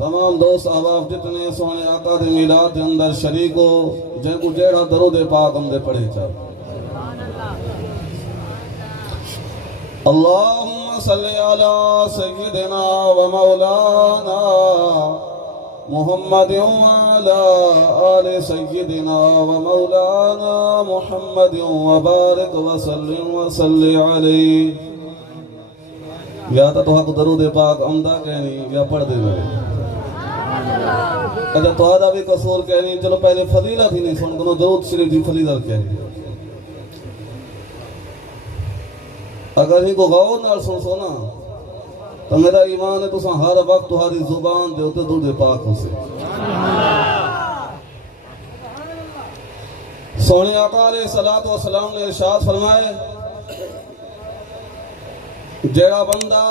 तमाम दोस्त अहबाब जितने सोने आका दे मिलाद के अंदर शरीक हो जिनको जेड़ा दरूद पाक हमदे पढ़े चा अल्लाहुम्मा सल्ली अला सय्यिदिना व मौलाना मुहम्मद व अला आलि सय्यिदिना व मौलाना मुहम्मद व बारिक व सल्लिम व सल्ली अलैहि। या तो हक दरूद पाक अमदा कहनी या पढ़ दे अच्छा तुहादा भी कसूर कहनी चलो पहले फजीलत ही नहीं सुन दो दरूद शरीफ की फजीलत कहनी अगर ही को गौर नाल सुन सोना तो मेरा ईमान है तुसा हर वक्त तुम्हारी जुबान दे उते दरूद पाक हो से सोने आका अलैहि सलातो व सलाम ने इरशाद फरमाए जेड़ा बंदा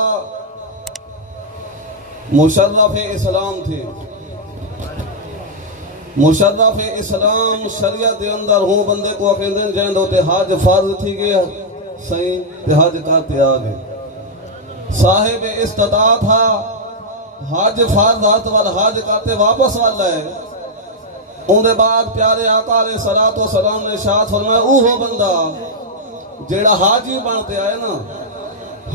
मुशर्रफ इस्लाम थे मुशर्रफ इस्लाम शरीयत के अंदर हूँ बंदे को कहते जैन होते हज फर्ज थी गया सही ते हज करते आ गए साहिब इस्तिता था हज फर्ज हाथ वाल हज करते वापस वाला है उनके बाद प्यारे आका अलैहि सलातो व सलाम ने इरशाद फरमाया वो बंदा जेड़ा हाजी बनते आए ना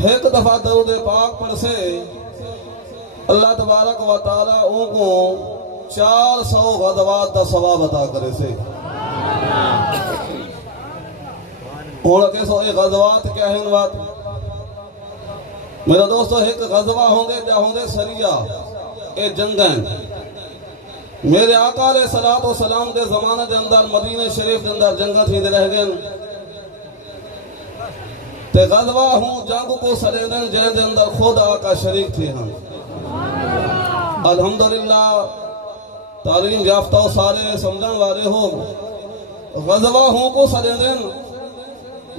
एक दफा दरूद पाक पढ़ से अल्लाह तबारक व तआला उनको 400 गज़वात का सवाब अता करे से और कैसो एक गज़वात क्या है बात मेरा दोस्तों एक गज़वा होंगे या होंगे सरिया ए जंगन मेरे आका अलैहि सलातो व सलाम के ज़माने के अंदर मदीने शरीफ के अंदर जंगा थी रह गए ते गज़वा हूँ जागो को सलेदन जैन दे अंदर खुद आका शरीक थे हम अल्हम्दुलिल्लाह तालीम याफ्ता सारे समझन वाले हो गज़वा हूँ को सलेदन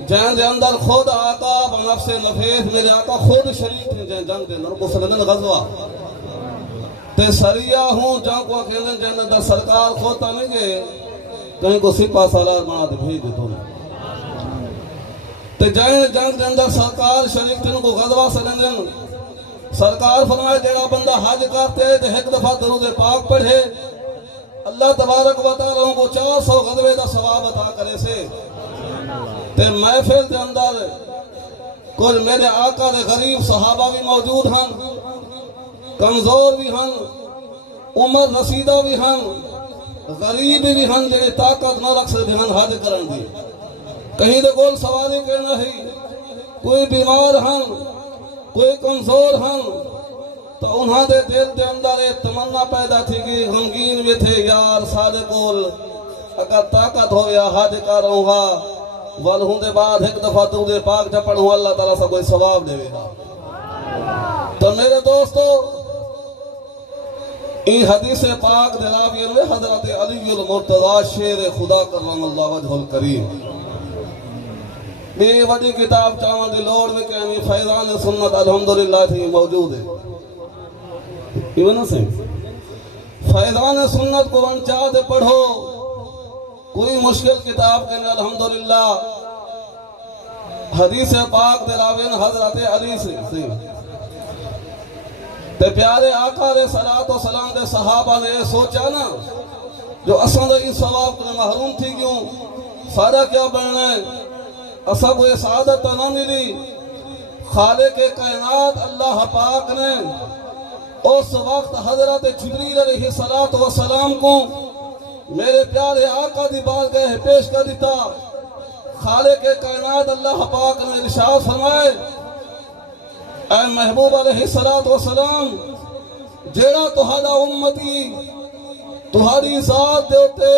जैन दे अंदर खुद आका बनफ्से नफेस मेरे आका खुद शरीक थे जैन जंग दे अंदर को सलेदन गज़वा ते सरिया हूँ जागो को कहते जैन अंदर सरकार खुद नहीं गए कहीं को सिपा सालार बना दे भेज दे तो जंग के अंदर सरकार शरीक थे को गज़वा सलेंदन सरकार फरमाए जेड़ा बंदा हज करते है तो एक दफा दरूद पाक पढ़े अल्लाह तबारक व तआला को 400 गज़वे का सवाब अता करे से ते महफिल के अंदर कुछ मेरे आका दे गरीब सहाबा भी मौजूद हैं कमजोर भी हैं उम्र रसीदा भी हैं गरीब भी हैं जेड़े ताकत न रख सकते हैं हज करन दी कहीं दे गोल सवारी कहना है कोई बीमार हैं कोई कमजोर हैं तो उन्होंने दिल के अंदर एक तमन्ना पैदा थी कि गमगीन भी थे यार सारे कोल अगर ताकत हो या हज करूँगा वल होंगे बाद एक दफा तुझे पाक च पढ़ूँ अल्लाह ताला से कोई सवाब देगा तो मेरे दोस्तों ई हदीस पाक दिलावियन में हजरत अली मुर्तज़ा शेर खुदा करमल्लाहु वजहुल करीम ये वडी किताब चावन दी लोड़ में कहनी फैजान सुन्नत अल्हम्दुलिल्लाह थी मौजूद है इवन से फैजान सुन्नत को वंचाते पढ़ो, कोई मुश्किल किताब के अल्हम्दुलिल्लाह हदीस पाक दिलावेन हजरत अली से ते प्यारे आका दे सलात व सलाम दे सहाबा ने सोचा ना जो असां दे इस सवाब को महरूम थी क्यों, सारा क्या बनना है, असा को ये सादत ना मिली। खालिक के कायनात अल्लाह पाक ने उस वक्त हजरत जिब्रील अलैहि सलात व सलाम को मेरे प्यारे आका दी बारगाह पेश कर दिता। खालिक के कायनात अल्लाह पाक ने इरशाद फरमाए, ऐ महबूब अलैहि सलात व सलाम, जेड़ा तुहाड़ा उम्मती तुहारी जात दे उते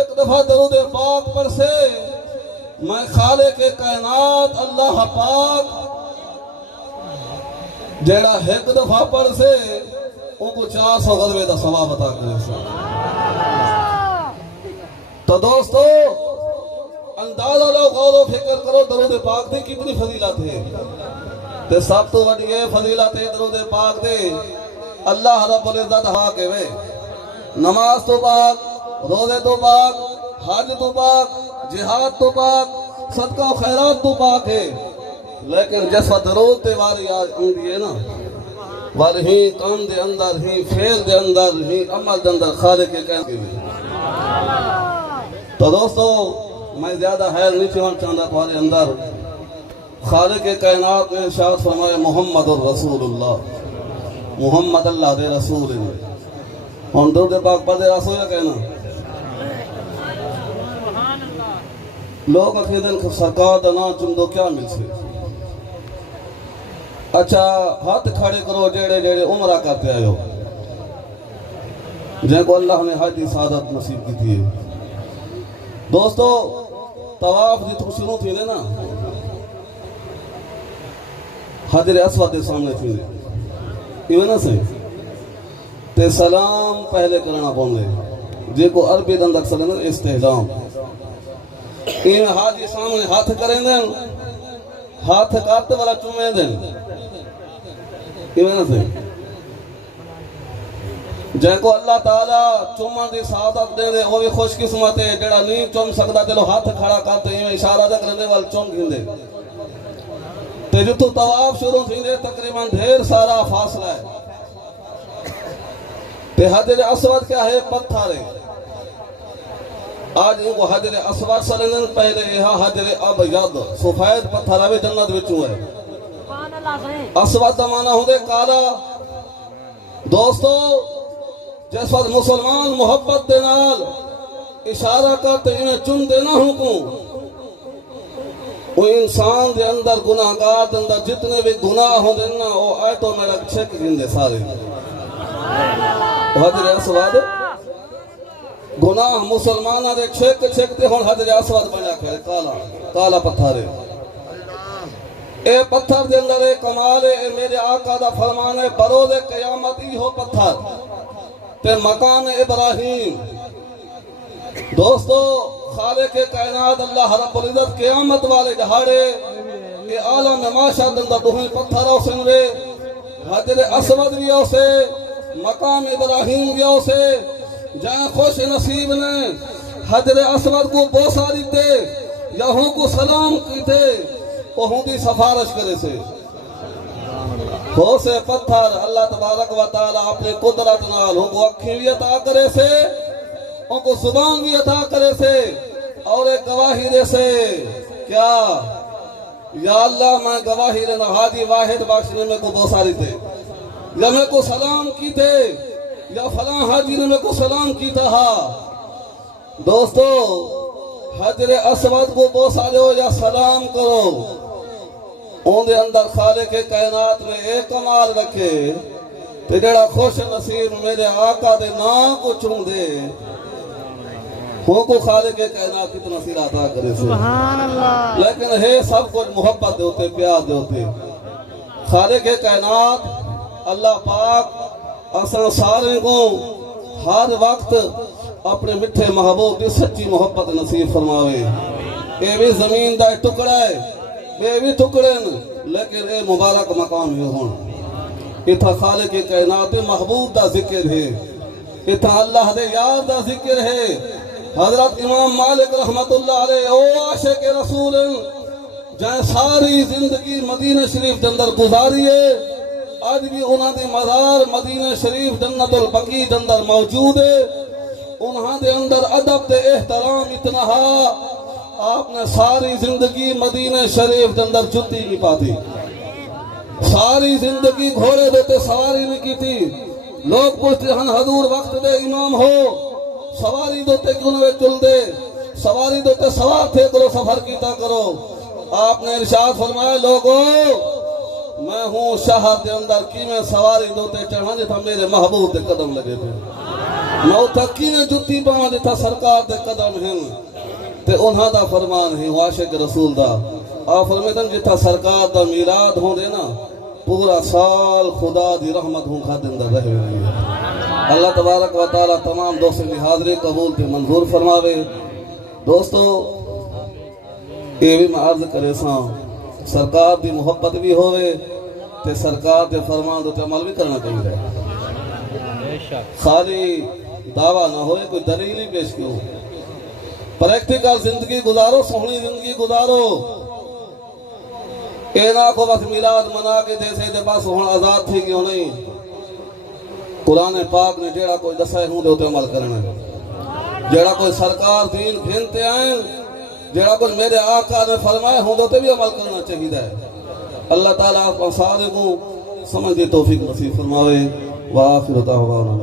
एक दफा दरूद पाक पर से मैं खालिक के कायनात अल्लाह पाक जेड़ा एक दफा पर से उनको 400 गज़वे का सवाब अता करे। तो दोस्तों अंदाजा लो, गौर फिक्र करो दरूद पाक की कितनी फजीलत है। ते सब तो वड्डी फजीलत है दरूद पाक दे अल्लाह रब्बुल इज्जत हा के वे नमाज तो पाक, रोजे तो पाक, हज तो पाक, जिहाद तो पाक, सदका खैरात तो पाक है। लेकिन जिस वक्त दरूद ते वाली आंदी है ना, वाल ही काम दे अंदर ही, फेल दे अंदर ही, अमल दे अंदर खालिक के कहने के। तो दोस्तों मैं ज्यादा हैर नहीं चढ़ना चाहता तुम्हारे अंदर। खालिक के कायनात ने इरशाद फरमाया मोहम्मद रसूलुल्लाह, मोहम्मद अल्लाह दे रसूल है। हम दरूद पाक पढ़े रसूल कहना लोग अखीदन सरकार का नाम चुन दो क्या मिल से। अच्छा हाथ खड़े करो जेड़े जेड़े उमरा करते आए हो, जिनको अल्लाह ने हज की सादत नसीब की थी। दोस्तों तवाफ जी तो शुरू थी ना, हजर अस्वद के सामने थी इवे ना सही ते सलाम पहले करना पौंदे, जेको अरबी दंद अक्सर ना इस्तेहलाम इन हाजी सामने हाथ करें देन, हाथ काट वाला चुमे देन इवे ना सही। जैको अल्लाह ताला चुमन की सादत दे दे वो भी खुशकिस्मत है, जेड़ा नहीं चुम सकता चलो हाथ खड़ा करते इवें इशारा दे करने वाल चुम खिंदे। ते जितो तवाफ शुरू थींदे तकरीबन ढेर सारा फासला है। ते हजर अस्वद क्या है, पत्थर है। आज इनको हजर अस्वद सलन पहले यहाँ हजर अबयद सफेद पत्थर आवे जन्नत विचों है। अस्वद का माना होंदे काला। दोस्तों जिस वक्त मुसलमान मोहब्बत दे नाल इशारा करते इन्हें चुन देना हुकूं, वो इंसान दे अंदर गुनाहगार दे अंदर जितने भी गुनाह होंदे ना वो आए तो मेरा छक गिंदे सारे। हजर अस्वद गुनाह मुसलमाना दे छक छकते हुन हजर अस्वद बना के काला काला पत्थर है। ए पत्थर दे अंदर एक कमाल है। मेरे आका दा फरमान है बरोज़े क़यामत ही हो पत्थर ते मकान इब्राहिम। दोस्तों खालिक के कायनात अल्लाह रब्बुल इज्जत क़यामत वाले दहाड़े के आलम माशा दे अंदर दोहे पत्थर औसन वे हजर अस्वद भी औसे, मकाम इब्राहिम भी औसे। जहाँ खुश नसीब ने हजर अस्वद को बोसारी थे या हूँ को सलाम की थे वो हूँ की सफारिश करे से हो से पत्थर अल्लाह तबारक व तआला अपने कुदरत नाल हूँ को अखी भी अता करे से, उनको जुबान भी अता करे से और एक गवाही दे से क्या या अल्लाह मैं गवाही देना हाजी वाहिद बख्शने में को बोसारी थे या मैं को सलाम की थे या फलां हाजी ने मेरे को सलाम की था। दोस्तों हजर अस्वद को बोसारे हो या सलाम करो, उनके अंदर खालिक के कायनात में एक कमाल रखे ते जेड़ा खुश नसीब मेरे आका दे नाम को चुम दे हो को खालिक के कायनात कितना सिरा अता करे सुभान अल्लाह। लेकिन है सब कुछ मोहब्बत दे होते प्यार दे होते। खालिक के कायनात अल्लाह पाक असा सारे को हर वक्त अपने मिठे महबूब की सच्ची मोहब्बत नसीब फरमावे। ये भी जमीन का टुकड़ा है, ये भी टुकड़े लेकिन ये मुबारक मकाम है। हुन इतना खालिक के कायनात महबूब का जिक्र है। इतना अल्लाह दे यार दा जिक्र है। हजरत इमाम मालिक रहमतुल्लाह अलैह ओ आशिक रसूल जै सारी जिंदगी मदीना शरीफ के अंदर गुजारी है, आज भी उन्हां दी मज़ार मदीना शरीफ जन्नतुल बकी के अंदर मौजूद है। उन्हां दे अंदर अदब ते एहतराम इतना है, आपने सारी जिंदगी मदीना शरीफ के अंदर जुत्ती नहीं पाती, सारी जिंदगी घोड़े देते सवारी नहीं की थी। लोग पूछते हैं हजूर वक्त दे इमाम हो, सवारी दोते क्यों वे चुल दे, सवारी दोते सवार थे करो, सफर कीता करो। आपने इरशाद फरमाया लोगो मैं हूँ शहर के अंदर की मैं सवारी दोते चढ़ा जिथा मेरे महबूब के कदम लगे थे, मैं उथा की मैं जुत्ती पावा जिथा सरकार के कदम हैं। ते उन्हां दा फरमान है आशिक रसूल दा। आप फरमाते जिथा सरकार दा मिलाद होंदे ना पूरा साल खुदा दी रहमत हूं खा अंदर रहे। अल्लाह तबारक व तआला तमाम दोस्तों की हाज़िरी कबूल ते मंजूर फरमावे। दोस्तों ये भी मैं अर्ज करे सा सरकार की मुहब्बत भी होवे ते सरकार के फरमान ते अमल भी करना चाहिए। खाली दावा ना होए, कोई दलील ही पेश क्यों, प्रैक्टिकल जिंदगी गुजारो, सोहनी जिंदगी गुजारो। ना को बस मिलाद मना के जैसे दे बस हुण आजाद थी क्यों नहीं। कुरान पाक ने जेड़ा कोई दसाए हूं दे उते अमल करना, जेड़ा कोई सरकार दीन भिनते आए, जेड़ा कुछ मेरे आका ने फरमाया हूं दे उते भी अमल करना चाहिए। अल्लाह ताला आप सारे को समझ दी तौफीक नसीब फरमावे। व आखिर दावाना